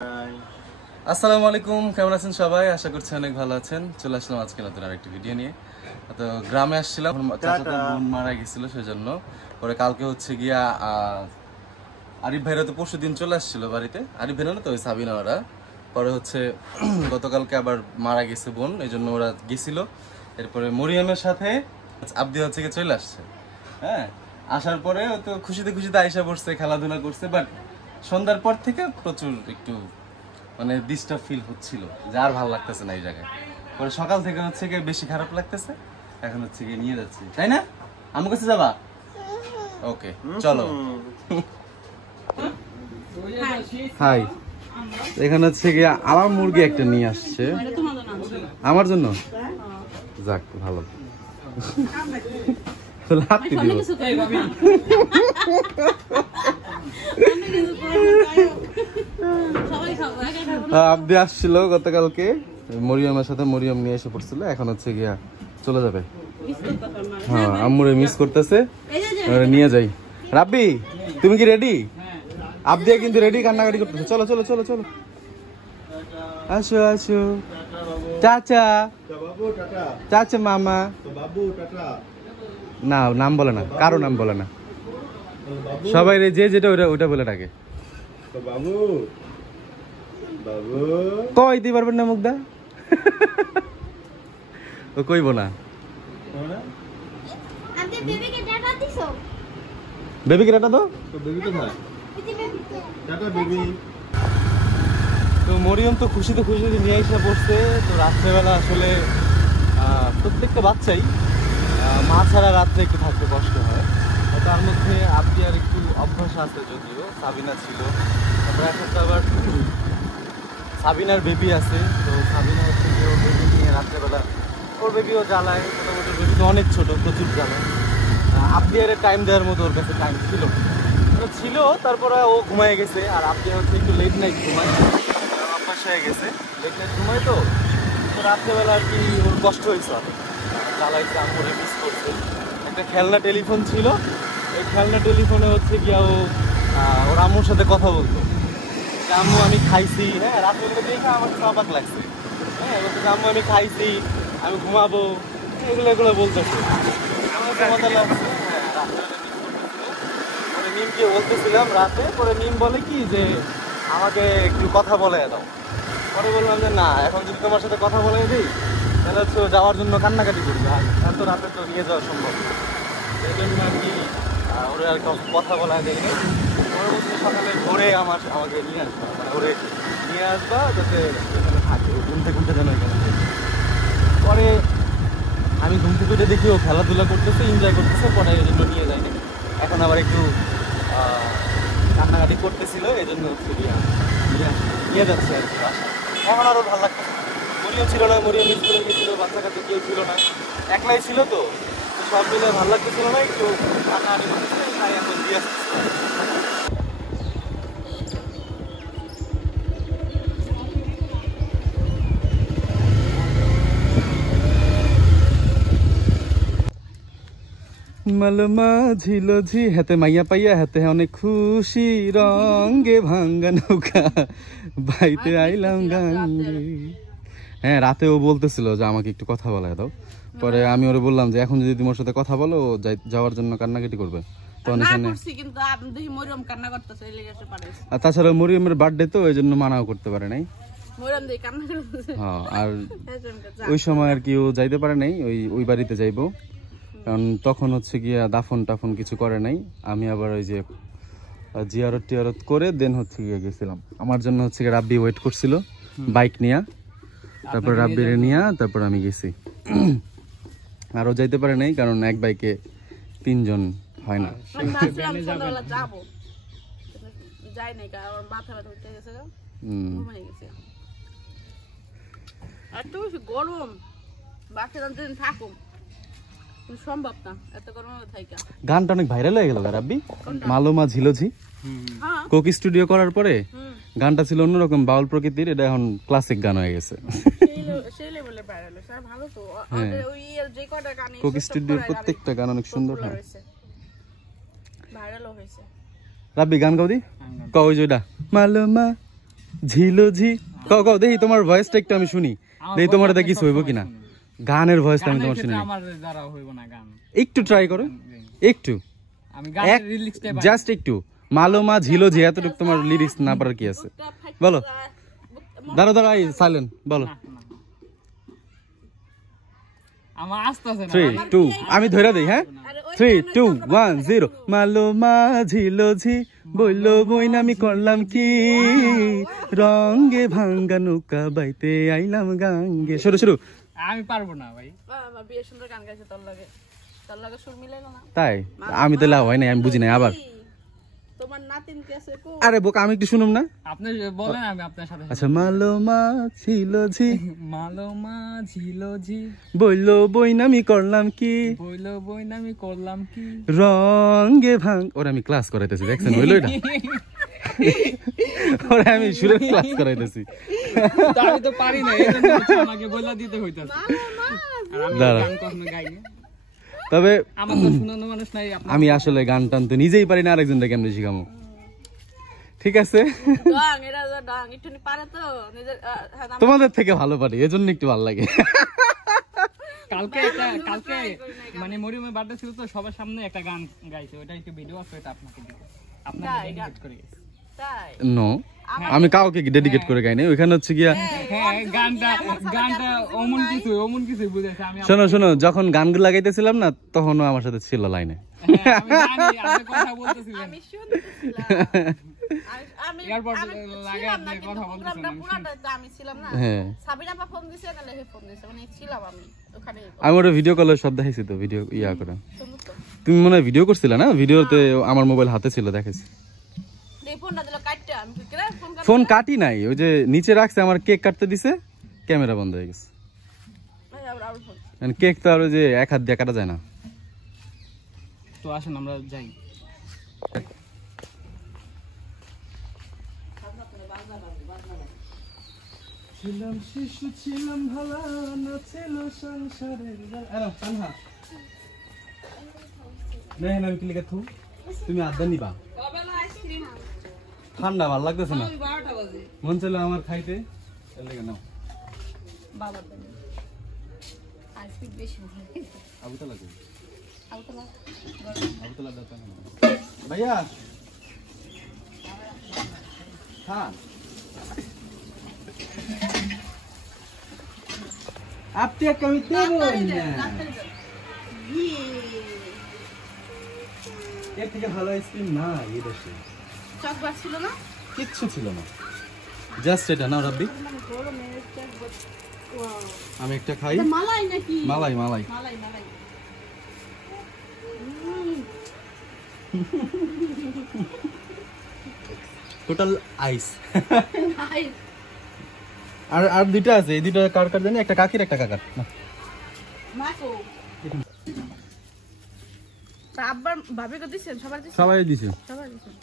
আসসালামু আলাইকুম, কেমন আছেন সবাই? আশা করছি অনেক ভালো আছেন। চলে আসলাম আজকে নতুন আরেকটি ভিডিও নিয়ে। তো গ্রামে আসছিলাম, চাচাতো বোন মারা গেছিল সেজন্য। পরে কালকে হচ্ছে গিয়া আরিফ ভাইরা তো পরশু দিন চলে আসছিল বাড়িতে। আরিফ ভাইরা না তো ওই সাবিনা ওরা। পরে হচ্ছে গতকালকে আবার মারা গেছে বোন, এই জন্য ওরা গেছিল। এরপরে মরিয়মের সাথে আবদি হচ্ছে গিয়ে চলে আসছে। হ্যাঁ, আসার পরে ও তো খুশিতে খুশিতে আইসা পড়ছে, খেলাধুলা করছে। বাট সন্ধ্যার পর থেকে প্রচুর একটু মানে ডিস্টার্ব ফিল হচ্ছিল, যে আর ভালো লাগতেছে না এই জায়গায়। পরে সকাল থেকে হচ্ছে গিয়ে বেশি খারাপ লাগতেছে, এখন হচ্ছে গিয়ে নিয়ে যাচ্ছি। তাই না, আমার কাছে যাবা? ওকে, চলো। হাই, এখানে হচ্ছে গিয়ে আমার মুরগি একটা নিয়ে আসছে আমার জন্য। যাক, ভালো। লাত্তি দিব। আবদি আসছিল গতকালকে মরিয়মের সাথে, মরিয়ম নিয়ে এসে পড়ছিল। এখন হচ্ছে গিয়া চলে যাবে। হ্যাঁ, আম্মুরে মিস করতেছে, নিয়ে যাই। রাব্বি, তুমি কি রেডি? আবদিয়া কিন্তু রেডি, কান্নাকাটি করতেছে। চলো চলো চলো চলো, আসো আসো। চাচা, চাচা, মামা। না, নাম বলে না, কারো নাম বলে না, সবাই যে যেটা ওটা ওটা বলে ডাকে। বাবু বাবু কইতে পারবেন না মুগ্ধা? ও কইব না। বেবিকে টাটা দাও। তো মরিয়ম তো খুশিতে খুশিতে নিয়ে এসে পড়ছে। তো রাত্রেবেলা আসলে প্রত্যেকটা বাচ্চাই মা ছাড়া রাত্রে একটু থাকতে কষ্ট হয়। তার মধ্যে আপনি আর একটু অভ্যাস আছে, যদিও সাবিনা ছিল। তারপরে এখন তো আবার সাবিনার বেবি আছে। তো সাবিনা হচ্ছে যে ওর বেবি নিয়ে রাত্রেবেলা, ওর বেবিও জ্বালায়। মোটামুটি বেবি তো অনেক ছোটো, প্রচুর জ্বালায়। আপনি আর টাইম দেওয়ার মতো ওর কাছে টাইম ছিল। তারপরে ও ঘুমায় গেছে। আর আপনি হচ্ছে একটু লেট নাইট ঘুমায়, অভ্যাস হয়ে গেছে লেট নাইট ঘুমায়। তো রাত্রেবেলা আর কি ওর কষ্ট হয়েছে, জ্বালাইছে, আম্মুরে মিস করছে। একটা খেলনা টেলিফোন ছিল, এই খেলনা টেলিফোনে হচ্ছে গিয়া ও ওর আম্মুর সাথে কথা বলতো। আম্মু আমি খাইছি। হ্যাঁ, রাত্রে দেখে আমার অবাক লাগছে। হ্যাঁ, বলছে আম্মু আমি খাইছি, আমি ঘুমাবো, এগুলো বলতেছে। আমার মজা লাগছে। হ্যাঁ, রাত্রে পরে মিমকে বলতেছিলাম রাতে। পরে মিম বলে কি যে আমাকে একটু কথা বলে দাও। পরে বললাম যে না, এখন যদি তোমার সাথে কথা বলে দিই তাহলে হচ্ছে যাওয়ার জন্য কান্নাকাটি করবে, আর এত রাতে তো নিয়ে যাওয়া সম্ভব। সেই জন্য আর কি ওরে আর কথা বলা দেয় না। পরবর্তী সকালে ভোরে আমাকে নিয়ে আসবা, মানে ওরে নিয়ে আসবা, যাতে এখানে থাকে, ঘুম থেকে যেন এখানে। পরে আমি ঘুম থেকে উঠে দেখি ও খেলাধুলা করতেছে, এনজয় করতেছে। পরে এই জন্য নিয়ে যায়নি। এখন আবার একটু কান্নাকাটি করতেছিল, এই জন্য হচ্ছে নিয়ে যাচ্ছে আর কি। এখন আরও ভালো লাগছে। মরিয়ম ছিল না, মরিয়ম স্কুলে গিয়েছিল, বাচ্চা কাছে কেউ ছিল না, একলাই ছিল। তো সব মিলে ভালো লাগতেছিল না, একটু কান্নাকাটি করতেছে, তাই এখন দিয়ে আসছে। মালমা ঝিলঝি হাতে মাইয়া পাইয়া হাতে অনেক খুশি, রঙে ভাঙ্গা নৌকা বাইতে আইলাম গাঙ্গে। হ্যাঁ, রাতেও বলতেছিল যে আমাকে একটু কথা বলায় দাও। পরে আমি ওরে বললাম যে এখন যদি তোমার সাথে কথা বলো যাওয়ার জন্য কান্নাকাটি করবে। তখন এখানে আর তাছাড়া মরিয়মের বার্থডে তো, ওই জন্য মানাও করতে পারে নাই। হ্যাঁ, আর ওই সময় আর কি ও যাইতে পারে নাই ওই বাড়িতে যাইবো, কারণ তখন হচ্ছে গিয়া দাফন টাফন কিছু করে নাই। আমি আবার ওই যে জিয়ারত টিয়ারত করে দেন হচ্ছে গিয়ে গেছিলাম। আমার জন্য হচ্ছে গিয়ে রাব্বি ওয়েট করছিল বাইক নিয়ে। তারপর রাব্বিরে নিয়ে তারপর আমি গেছি। আরও যাইতে পারে নাই, কারণ এক বাইকে 3 জন হয় না। গানটা অনেক ভাইরাল হয়ে গেল রাব্বি, মালমা ঝিলঝি। কোক স্টুডিও করার পরে গানটা ছিল অন্যরকম, বাউল প্রকৃতির। এটা এখন ক্লাসিক গান হয়ে গেছে। কোক স্টুডিওর প্রত্যেকটা গান অনেক সুন্দর হয়। রাব্বি গান গাও দি, কও জয়টা মালমা ঝিলো ঝি কও কও দেখি তোমার ভয়েসটা একটু আমি শুনি দেখি তোমার এটা কিছু হইব কিনা গানের ভয়েসটা আমি তোমার শুনি আমার দ্বারা হইব না গান একটু ট্রাই করো একটু আমি গানের লিরিক্সটা জাস্ট একটু মালোমা ঝিলো ঝি এতটুকু তোমার লিরিক্স না পারার কি আছে বলো দাঁড়া দাঁড়া সাইলেন্ট বলো আমার আস্তে আছে না 3 2 আমি ধরে দেই হ্যাঁ 3 2 1 0 মালোমা ঝিলো ঝি বললো বইনা আমি করলাম কি রঙে ভাঙ্গা নৌকা বাইতে আইলাম গাঙ্গে শুরু শুরু আমি পারবো না ভাই আমার বিয়ে সুন্দর গান গাইছে তোর লাগে সুর মিলাইলো না তাই আমি তো লাভ হয় না আমি বুঝি না আবার তোমার নাতিন কি আছে কো আরে বোকা আমি একটু শুনুম না আপনি বলেন আমি আপনার সাথে আচ্ছা মালোমা ঝিলো ঝি মালোমা ঝিলো ঝি বললো বইনা আমি করলাম কি বইলো বইন আমি করলাম কি রঙে ভাঙ ওরা আমি ক্লাস করাইতেছি দেখছেন হইলো এটা ওরা আমি সুরের ক্লাস করাইতেছি আমি তো পারি না এজন্য আমাকে বইলা দিতে হইতাছে আর আমি গান কখনো গাই না তবে আমার তো শোনানো মানুষ নাই আমি আসলে গান টান তো নিজেই পারি না আরেকজনকে কেমনে শিখামো ঠিক আছে ডাং এরা ডাং একটু পারে তো নিজের তোমাদের থেকে ভালো পারি এজন্য একটু ভালো লাগে কালকে মানে মরিয়মের বার্থডে ছিল তো সবার সামনে একটা গান গাইছে ওটা একটু ভিডিও আছে এটা আপনাকে দিব আপনাকে ডেডিকেট করে গেছে তাই নো আমি কাউকে ডেডিকেট করে গাই নাই ওখানে হচ্ছে গিয়া হ্যাঁ গানটা অমন কিছু বুঝাইছে আমি শোনো শোনো যখন গানগুলো লাগাইতেছিলাম না তখনও আমার সাথে ছিল লাইনে আমি জানি আপনি কথা বলতেছিলেন আমি শুনতেছিলাম আমি এয়ারপড লাগায় আপনি কথা বলতেছেন আমি ছিলাম না হ্যাঁ সাবিনা আপা ফোন দিছে না লেহে ফোন দিছে মানে ছিলাম আমি ওখানে আমি ওটা ভিডিও কলে সব দেখাইছি তো ভিডিও ইয়া করে সুন্দর তো তুমি মনে হয় ভিডিও করছিলে না ভিডিওতে আমার মোবাইল হাতে ছিল দেখাইছি এই ফোনটা দিল কাটতে আমি কি করে ফোন কাটি নাই ওই যে নিচে রাখছে আমার কেক কাটতে দিছে ক্যামেরা বন্ধ হয়ে গেছে কেক তো আর ওই যে এক হাত দিয়ে কাটা যায় না তো আসেন আমরা যাই ছিলাম শিশু ছিলাম ভালো না ছিল সংসারের আরে তানহা নেন আমি ক্লিক করতে তুমি আদা নিবা কবে না আইসক্রিম ঠান্ডা ভালো লাগতেছে না 12টা বাজে মন ছিল আমার খাইতে চলে গেল বাবার দেন আইসক্রিম বেশি ভালো আবু তো লাগে আলতলা আবু তো লাগে ভাইয়া হ্যাঁ আপনি কবি দেব না এর থেকে ভালো আইসক্রিম না এই দেশে চকবার ছিল না কিচ্ছু ছিল না জাস্ট এটা না রাব্বি আমি একটা খাই মালাই নাকি মালাই মালাই মালাই মালাই টোটাল আইস আইস আর আর দুইটা আছে এই দুইটা কার কার জানি একটা কাকির একটা কাকার না মাকো আব্বার ভাবিকে দিছেন সবার দিছেন সবাই দিছে সবার দিছেন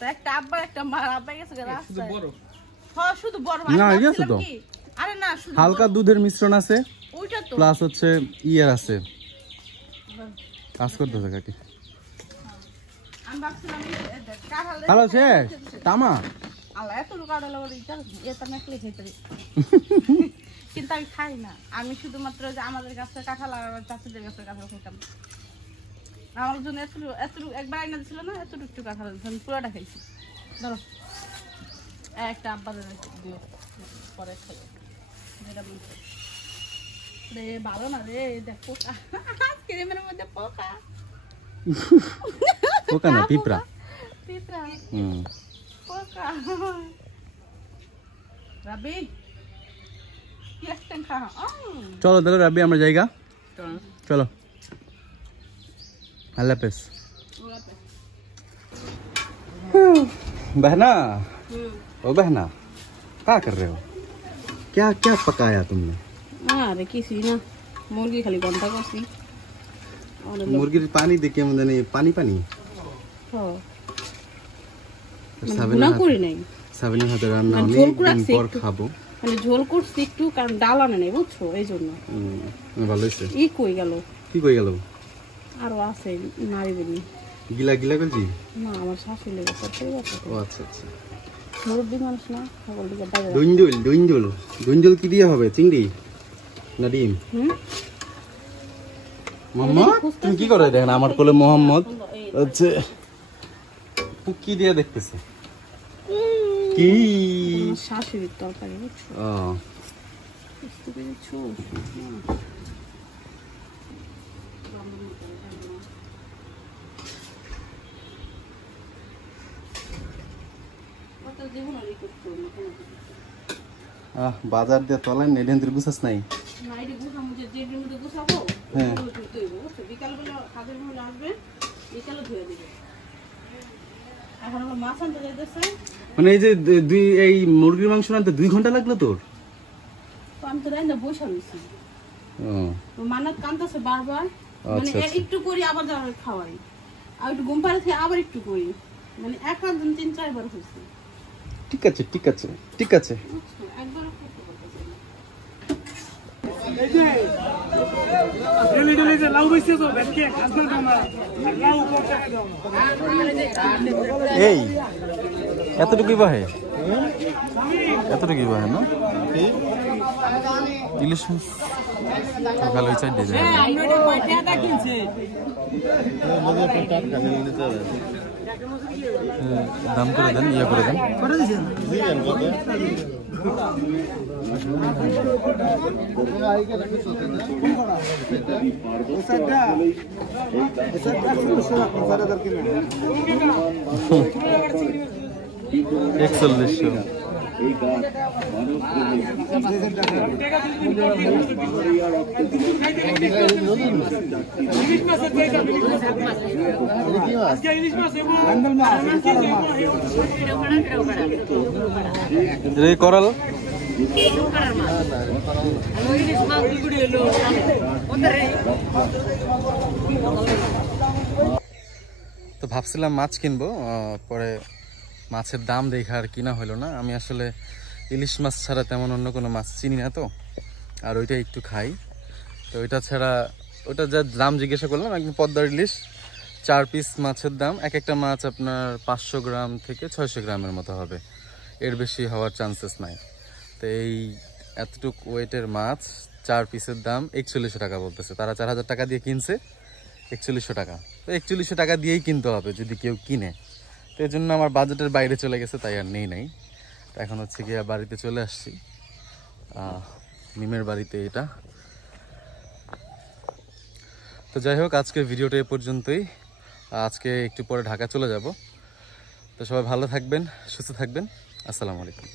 তো একটা আব্বার একটা মা আব্বা গেছে রাস্তায় বড় হ্যাঁ শুধু বড় না, এই আছে তো। আরে না শুধু হালকা দুধের মিশ্রণ আছে ওইটা তো প্লাস হচ্ছে ইয়ার আছে কাজ করতেছে কাকি আমি ভাবছিলাম কাঁঠাল হ্যালো শেষ তামা আল্লাহ এত কাঁঠাল আবার এটা নাকলে খেতে কিন্তু আমি খাই না আমি শুধুমাত্র যে আমাদের গাছের কাঁঠাল আর আমার চাষিদের গাছের কাঁঠাল খেতাম আমার জন্য এত একবার আইনা ছিল না এতটুকু কাঁঠাল আমি পুরোটা খাইছি ধরো একটা আব্বার দিও পরে খাই যেটা বলছে রে ভালো না রে দেখ পোকা ক্রিমের মধ্যে পোকা পোকা না পিঁপড়া পিঁপড়া হুম পোকা রাবি কি আসছেন খা চলো তাহলে রাব্বি আমরা জায়গা चलो अल्लाह हाफिज बहना ओ बहना क्या कर रहे हो क्या क्या पकाया तुमने আরে কিছু না মুরগি খালি গন্ধ করছি মুরগির পানি দেখে মনে নেই পানি পানি হ্যাঁ সাবিনা করি নাই সাবিনা হাতে রান্না মানে অনেক ঝোল করে দিন রাখছি পর একটু। খাবো মানে ঝোল করছি একটু কারণ ডাল আনে নাই বুঝছো এই জন্য ভালো হয়েছে ই কই গেল কি কই গেল আরো আছে নারী বলি গিলা গিলা করছি না আমার শাশুড়ি লেগে সরকারি বাচ্চা ও আচ্ছা আচ্ছা মুরব্বী মানুষ না ছাগল দিকে বাইরে দুইঞ্জুল দুইঞ্জুল দুইঞ্জুল কি দিয়ে হবে, চিংড়ি না ডিম? মাম্মা তুমি কি করে দেখেন আমার কোলে মোহাম্মদ হচ্ছে কি দিয়ে দেখতেছে কি শাশুড়ির তরকারি বুঝছো? বুঝতে পেরেছো? বাজার দিয়ে তলেন নেডেন্দ্র গুছাস নাই। হ্যাঁ মানে এই যে এই মুরগির মাংস আনতে 2 ঘন্টা লাগলো তোর? আমি তো রান্না বসে রয়েছি, মানাত কান্দাছে বারবার, মানে একটু করি আবার খাওয়াই, আর একটু ঘুম পাড়ে থেকে আবার একটু করি, মানে 1-2-3-4 বার হয়েছে। ঠিক আছে ঠিক আছে ঠিক আছে। একবারও করতে পারতেছে না। এই এতটুকুই বাহে, এতটুকুই বাহে না ইলিশ মাছ ভালোই চাই দিয়ে যায়। দাম করে দেন, ইয়ে করে দেন। করাল তো ভাবছিলাম মাছ কিনবো, পরে মাছের দাম দেখে আর কিনা হলো না। আমি আসলে ইলিশ মাছ ছাড়া তেমন অন্য কোনো মাছ চিনি না তো, আর ওইটা একটু খাই, তো ওইটা ছাড়া ওইটা যা দাম জিজ্ঞাসা করলাম, একদম পদ্মার ইলিশ 4 পিস মাছের দাম, এক একটা মাছ আপনার 500 গ্রাম থেকে 600 গ্রামের মতো হবে, এর বেশি হওয়ার চান্সেস নাই। তো এই এতটুক ওয়েটের মাছ 4 পিসের দাম 4100 টাকা বলতেছে, তারা 4000 টাকা দিয়ে কিনছে, 4100 টাকা। তো 4100 টাকা দিয়েই কিনতে হবে যদি কেউ কিনে, তো এই জন্য আমার বাজেটের বাইরে চলে গেছে, তাই আর নেই নাই। এখন হচ্ছে গিয়ে বাড়িতে চলে আসছি, মিমের বাড়িতে এটা। তো যাই হোক, আজকের ভিডিওটা এ পর্যন্তই। আজকে একটু পরে ঢাকা চলে যাব। তো সবাই ভালো থাকবেন, সুস্থ থাকবেন। আসসালামু আলাইকুম।